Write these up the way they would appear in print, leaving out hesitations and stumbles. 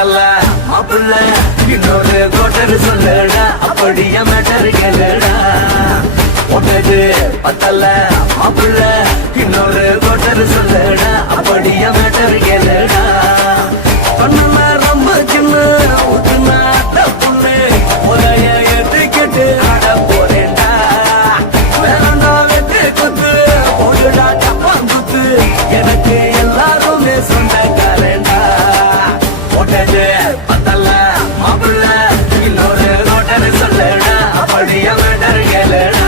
பத்தல மாப்பிள்ள இன்னொரு கோட்டர் சொல்லுடா அப்படியே மேட்டர் கேளுடா ஒட்டது பத்தல மாப்பிள்ள இன்னொரு கோட்டர் சொல்லுடா அப்படியே மேட்டர் கேளுடா சொன்ன ரொம்ப சின்ன ஊத்துனா புண்ணு உதய ஏத்துக்கிட்டு ஆட போறேன்டா வேறண்டா வெட்டு குத்து போடுடா டப்பான் குத்து எனக்கு எல்லாருமே சொந்தக்காரன்டா ஒட்டது பத்தல மாப்பிள்ள இன்னொரு கோட்டர் சொல்லுடா அப்படியே மேட்டர் கேளுடா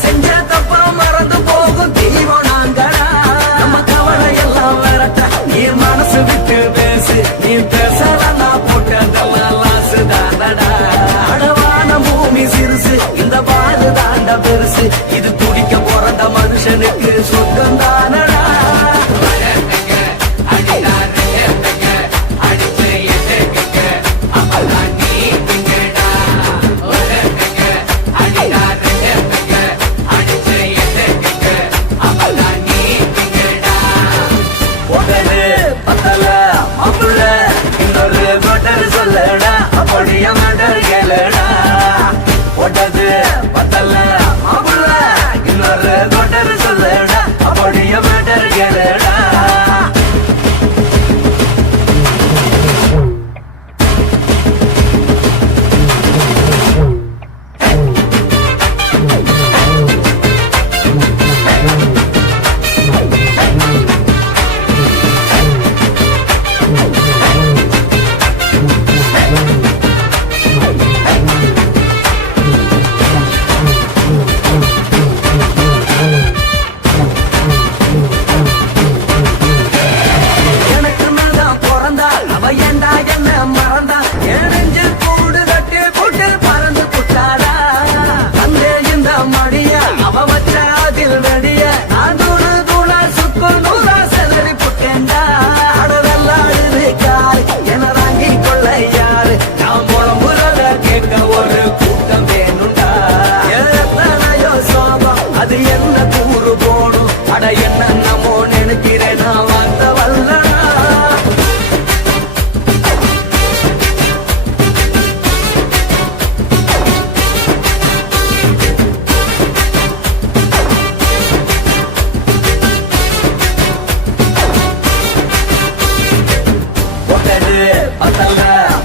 செஞ்ச தப்பா மறந்து போகும் தீவம் நாங்கடா நம்ம கவலை எல்லாம் வரட்ட நீ மனசு விட்டு பேசு நீ பேசலன்னா போட்டதெல்லாம் லாசு தாண்டடா அடவான பூமி சிறுசு இந்த பாடு தாண்ட பெருசு இது துடிக்க பிறந்த மனுஷனுக்கு சொந்தம் தானடா சொல்லடா அப்படியே மேட்டர் கேளுடா ஒட்டது பத்தல மாப்பிள்ள இன்னொரு கோட்டர் சொல்லடா அப்படியே மேட்டர் கேளுடா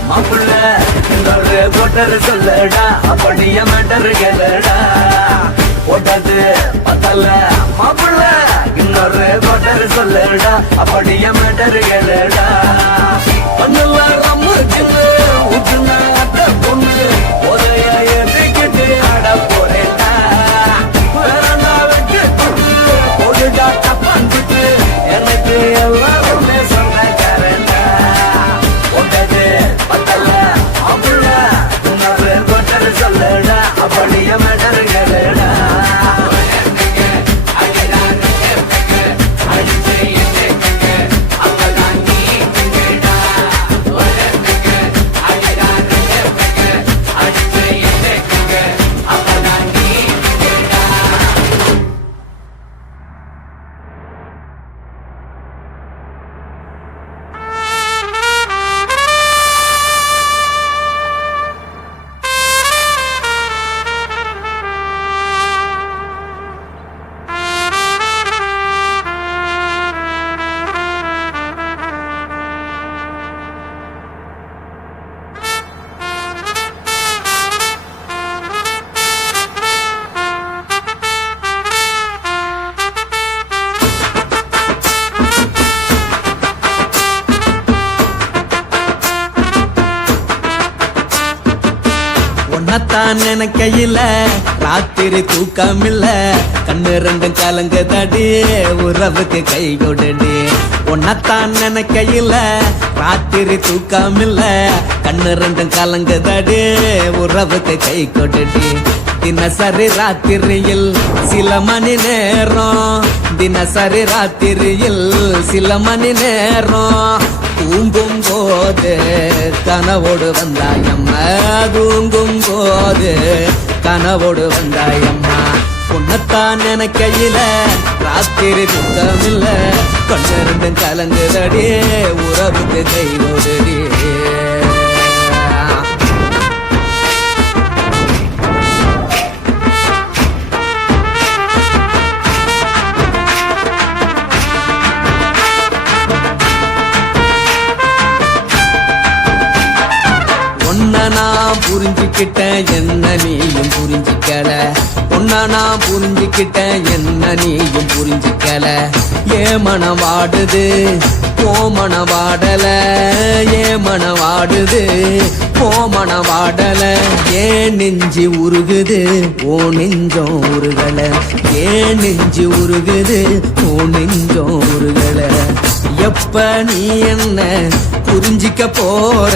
மாப்பிள்ள இன்னொரு கோட்டர் சொல்லடா அப்படியே மேட்டர் கேளுடா ஒட்டது பத்தல மாப்பிள்ள இன்னொரு கோட்டர் சொல்லடா அப்படியே மேட்டர் கேளுடா ரம்மு சின்ன ஊத்துனா பொண்ணு உதய ஏத்துக்கிட்டு ஆட போறேன்டா வேறண்டா வெட்டு குத்து போடுடா டப்பான் குத்து எனக்கு எல்லாருமே சொந்தக்காரன்டா ஒட்டது பத்தல மாப்பிள்ள இன்னொரு கோட்டர் சொல்லடா அப்படியே மேட்டர் கேளுடா I உன்னத்தான் நினைக்கையில ராத்திரி தூக்கமில்ல கண்ணு ரெண்டும் கலங்குதடி உறவுக்கு கை கொடுடி உன்னத்தான் நினைக்கையில ராத்திரி தூக்கமில்ல கண்ணு ரெண்டும் கலங்குதடி உறவுக்கு கை கொடுடி தினசரி ராத்திரியில் சில மணி நேரம் தினசரி ராத்திரியில் சில மணி நேரம் தூங்கும் போது கனவோடு வந்தாயம்மா தூங்கும் போது கனவோடு வந்தாயம்மா உன்னத்தான் நினைக்கையில ராத்திரி துக்கமில்ல கண்ணு ரெண்டும் கலங்குதடி உறவுக்கு கை கொடுடி நான் புரிஞ்சுக்கிட்டேன் என்ன நீயும் புரிஞ்சுக்கல உன்ன நான் புரிஞ்சுக்கிட்டேன் என்ன நீயும் புரிஞ்சுக்கல ஏன் மனம் வாடுது போ மனம் வாடல ஏன் மனம் வாடுது போ மனம் வாடல ஏன் நெஞ்சு உருகுது ஓ நெஞ்சம் உருகல ஏன் நெஞ்சு உருகுது ஓ நெஞ்சம் உருகல எப்ப நீ என்ன புரிஞ்சிக்க போற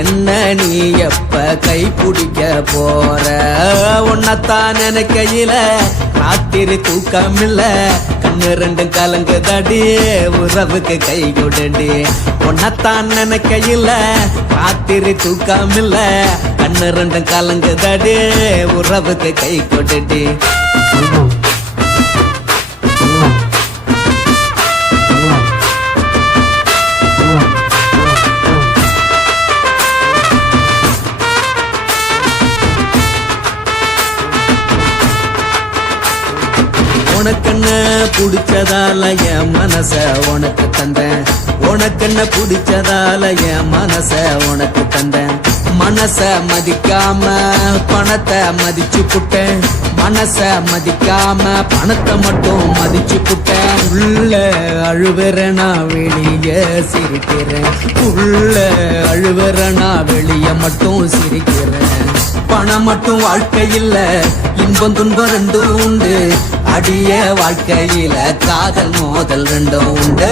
என்ன நீ எப்ப கை பிடிக்க போற உன்னத்தான் நினைக்கையில ராத்திரி தூக்கமில்ல கண்ணு ரெண்டும் கலங்குதடி உறவுக்கு கை கொடுடி உன்னத்தான் நினைக்கையில ராத்திரி தூக்கமில்ல கண்ணு ரெண்டும் கலங்குதடி உறவுக்கு கை கொடுடி உனக்கென்ன பிடிச்சதால என் மனச உனக்கு தந்தேன் உனக்கென்ன பிடிச்சதால என் மனச உனக்கு தந்தேன் மனச மதிக்காம பணத்தை மதிச்சு புட்டேன் மனச மதிக்காம பணத்தை மட்டும் மதிச்சு புட்டேன் உள்ள அழுவுற நான் வெளிய சிரிக்கிறேன் உள்ள அழுவுற நான் வெளிய மட்டும் சிரிக்கிறேன் பணம் மட்டும் வாழ்க்கையில் இன்பம் துன்பம் ரெண்டும் உண்டு அடிய வாழ்க்கையில காதல் மோதல் ரெண்டும் உண்டு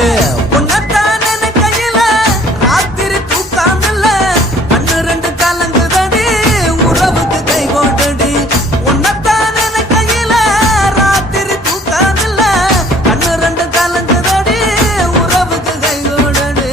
உன்னத்தான் நினைக்கையில ராத்திரி தூக்கமில்ல கண்ணு ரெண்டு கலங்குதடி உறவுக்கு கை போடுடி உன்னத்தான் நினைக்கையில ராத்திரி தூக்கமில்ல கண்ணு ரெண்டு கலங்குதடி உறவுக்கு கை போடுடி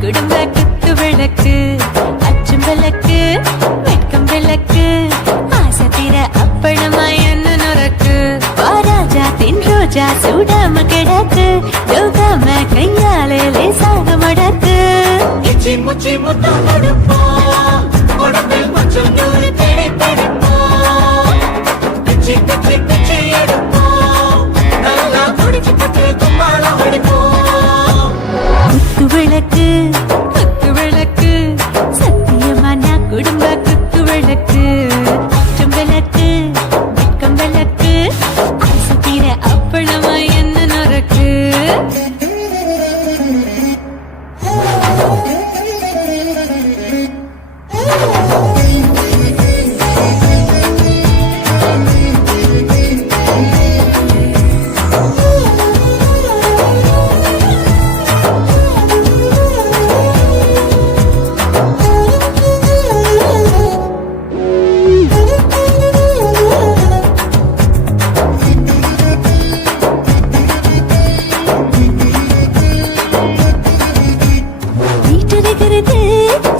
குடும்ப குத்து விளக்கு அச்சும் விளக்கு வெட்கம் விளக்கு ஆசை தீர அப்பளமா என்ன நுறக்கு வாராஜா தின் ரோஜா சூடாம கிடக்கு யோகாம கையாலே லேசாக மடக்கு இச்சி முச்சி முத்தம் கொடுப்போம் உடம்பில் கொஞ்சம் நூறு தேடி படிப்போம் பிச்சி பிச்சி பிச்சி எடுப்போம் நல்லா குடிச்சு பட்டு கும்பாலம் அடிப்போம் குத்து விளக்கு குத்து விளக்கு சத்தியமான குடும்ப குத்து விளக்கு அச்சம் விளக்கு வெட்கம் விளக்கு ஆசை தீர அப்பளமா என்ன நுறக்கு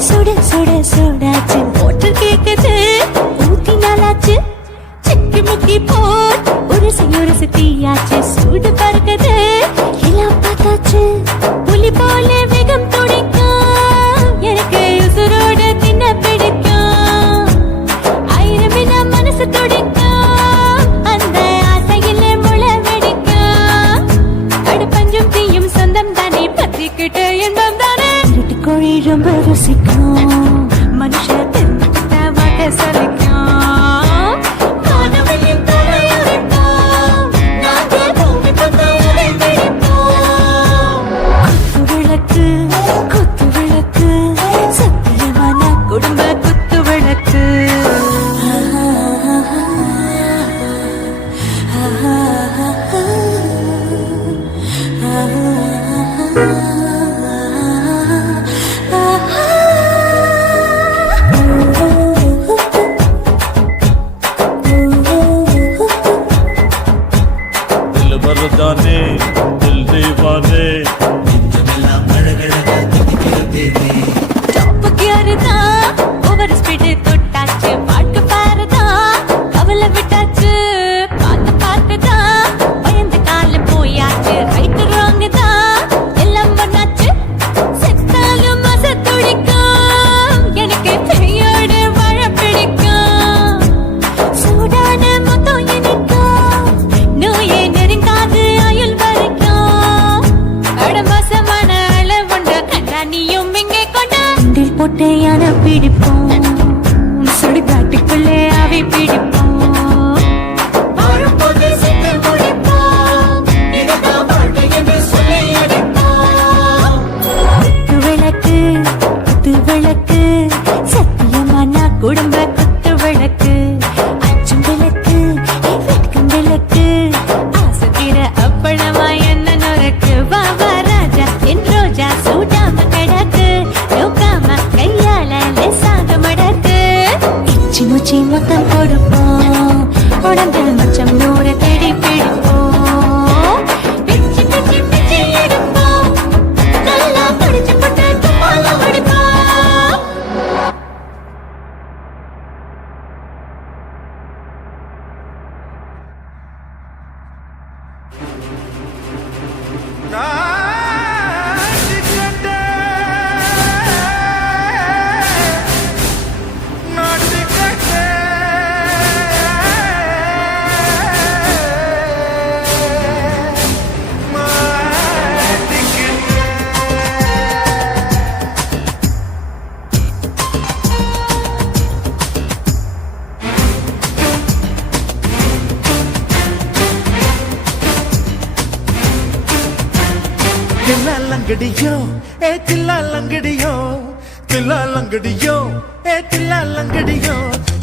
சுட சுட சுடாச்சு மோட்டர் கேக்குது ஊத்தி நாளாச்சு சிக்கி முக்கி போர் ஒரு தீயாச்சு சூடு பறக்குது எல்லாம் பார்த்தாச்சு புலி போல வேகம் துடிக்கும் எனக்கு உசுரோட தின்ன பிடிக்கும் ஆயிரம் வினா மனசு துடிக்கும் அந்த ஆசையில முளை வெடிக்கும் அடுப்பஞ்சும் தீயும் சொந்தம் தானே பத்திக்கிட்ட இன்பம் தானே கோழி ரொம்ப ருசிக்கும் மனுஷ தெரிஞ்சுக்கிட்ட வாட்ட சலிக்கும் காணவெளியும் தலையுரைப்போம் நாங்கள் பூமி பக்கம் உரை வெடிப்போம் குத்து விளக்கு சத்தியமான குடும்ப குத்து விளக்கு मर्दाने दिल दीवाने டாப் கியர் தான் ஓவர் ஸ்பீட் தொட்டாச்சு பாட்டு பாருதா கவலை விட்டாச்சு பார்த்து பார்த்து தான் பயந்து கால போயாச்சு ரைட் ராங் தான் எல்லாம் பண்ணாச்சு செத்தாலும் மச துடிக்கும் எனக்கு பெரியோடு வாழ பிடிக்கும் சூடான மொத்தம் எனக்கும் நோயே நெருங்காது ஆயுள் வரைக்கும் அடமோசமான அளவுண்ட கண்ணானியும் இங்கே கொண்ட போட்டு யார பிடிப்போம் சுடுகாட்டுக்குள்ளே அவை பிடிப்போம் வாழும்போது செத்து முடிப்போம் இதுதான் வாழ்க்கை என்று சொல்லி அடிப்போம் குத்து விளக்கு சத்தியமான குடும்ப குத்து விளக்கு அச்சும் விளக்கு வெட்கம் விளக்கு ஆசை தீர அப்பளமா என்ன நுறக்கு வா வா ராஜா என் ரோஜா சூடாம கிடக்கு யோகாம கையால லேசாக மடக்கு இச்சி முச்சி மொத்தம் கொடுப்போம் உடம்பில் மச்சம் நூறு தேடி பிடிப்போம் பிச்சி பிச்சி பிச்சி எடுப்போம் நல்லா படிச்சு போட்டு கும்பாலம் அடிப்போம் லங்கடியோ ஏ தில்லா லங்கடியோ தில்லாலங்கடியோ ஏ தில்லாலங்கடியோ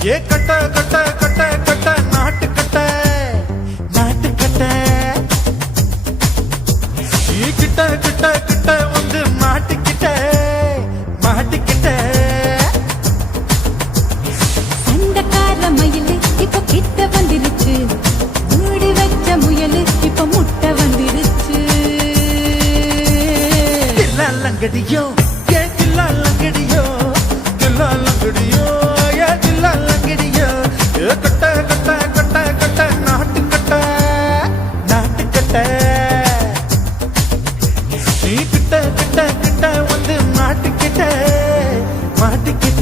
ஏ கட்ட கட்ட கட்ட கட்ட நாட்டு கட்ட நாட்டு கட்ட நீ கிட்ட கிட்ட கிட்ட வந்து மாட்டிக்கிட்ட மாட்டிக்கிட்ட சண்டைக்கார மயிலு இப்ப கிட்ட வந்துருச்சு மூடி வச்ச முயலு இப்ப முட்டை வந்துருச்சு தில்லாலங்கடியோ ஏ தில்லாலங்கடியோ தில்லாலங்கடியோ ஏ தில்லாலங்கடியோ ஏ கட்ட கட்ட கட்ட கட்ட நாட்டு கட்ட நாட்டு கட்ட நீ கிட்ட கிட்ட கிட்ட வந்து மாட்டிக்கிட்ட மாட்டிக்கிட்ட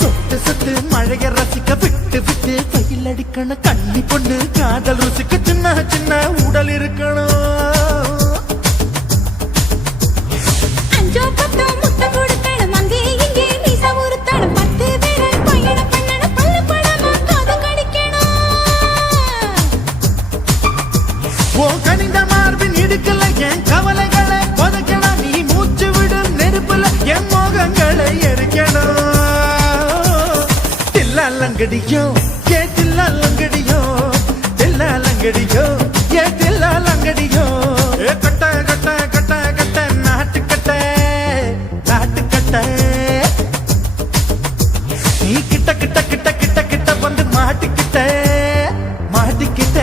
சொட்டு சொட்டு மழைய ரசிக்க விட்டு விட்டு வெயில் அடிக்கணும் கண்ணி பொண்ணு காதல் ருசிக்க சின்ன சின்ன உடல் இருக்கணும் அஞ்சோ பத்தோ முட்டை கொடுக்கணும் அங்கே இங்கே மீச உருத்தணும் 10 விரல் பயணம் பண்ணணும் பல்லு படமா காது கடிக்கணும் ஓ கனிந்த மார்பின் இடுக்கல என் கவலைகளை புதைக்கணும் நீ மூச்சு விடும் நெருப்புல என் மோகங்களை எரிக்கணும் தில்லாலங்கடியோ ஏ தில்லாலங்கடியோ தில்லாலங்கடியோ ஏ தில்லாலங்கடியோ ஏ கட்ட கட்ட கட்ட கட்ட நாட்டு கட்ட நாட்டு கட்ட நீ கிட்ட கிட்ட கிட்ட கிட்ட கிட்ட வந்து மாட்டிக்கிட்ட மாட்டிக்கிட்ட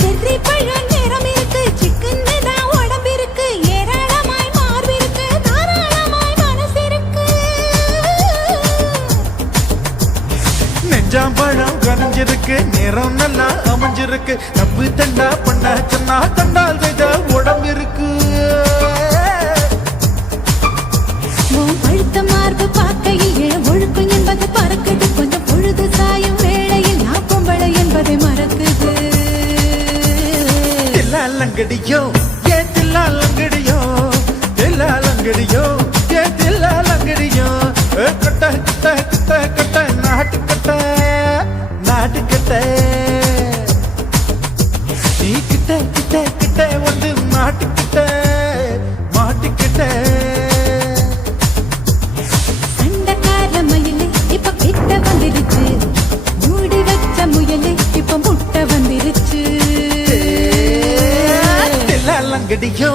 செர்ரி பழம் நிறம் இருக்கு சிக்கன்னு தான் உடம்பு இருக்கு ஏராளமாய் மார்பு இருக்கு தாராளமாய் மனசு இருக்கு நெஞ்சாம்பழம் கரைஞ்சிருக்கு நிறம் நல்லா அமைஞ்சிருக்கு தப்பு தண்டா பண்ண சொன்னா தண்டால் செய்த உடம்பு இருக்கு உன் பழுத்த மார்பு பார்க்கையில் என் ஒழுக்கம் என்பது பறக்குது கொஞ்சம் பொழுது சாயும் வேளையில் நான் பொம்பளை என்பதை மறக்குது தில்லாலங்கடியோ ஏ தில்லாலங்கடியோ தில்லாலங்கடியோ ஏ தில்லாலங்கடியோ ஏ கட்ட கட்ட கட்ட கட்ட நாட்டு கட்ட நாட்டு கட்ட நீ கிட்ட கிட்ட கிட்ட வந்து மாட்டிக்கிட்ட மாட்டிக்கிட்ட சண்டைக்கார மயிலு இப்ப கிட்ட வந்துருச்சு மூடி வச்ச முயலு இப்ப முட்டை வந்துருச்சு தில்லாலங்கடியோ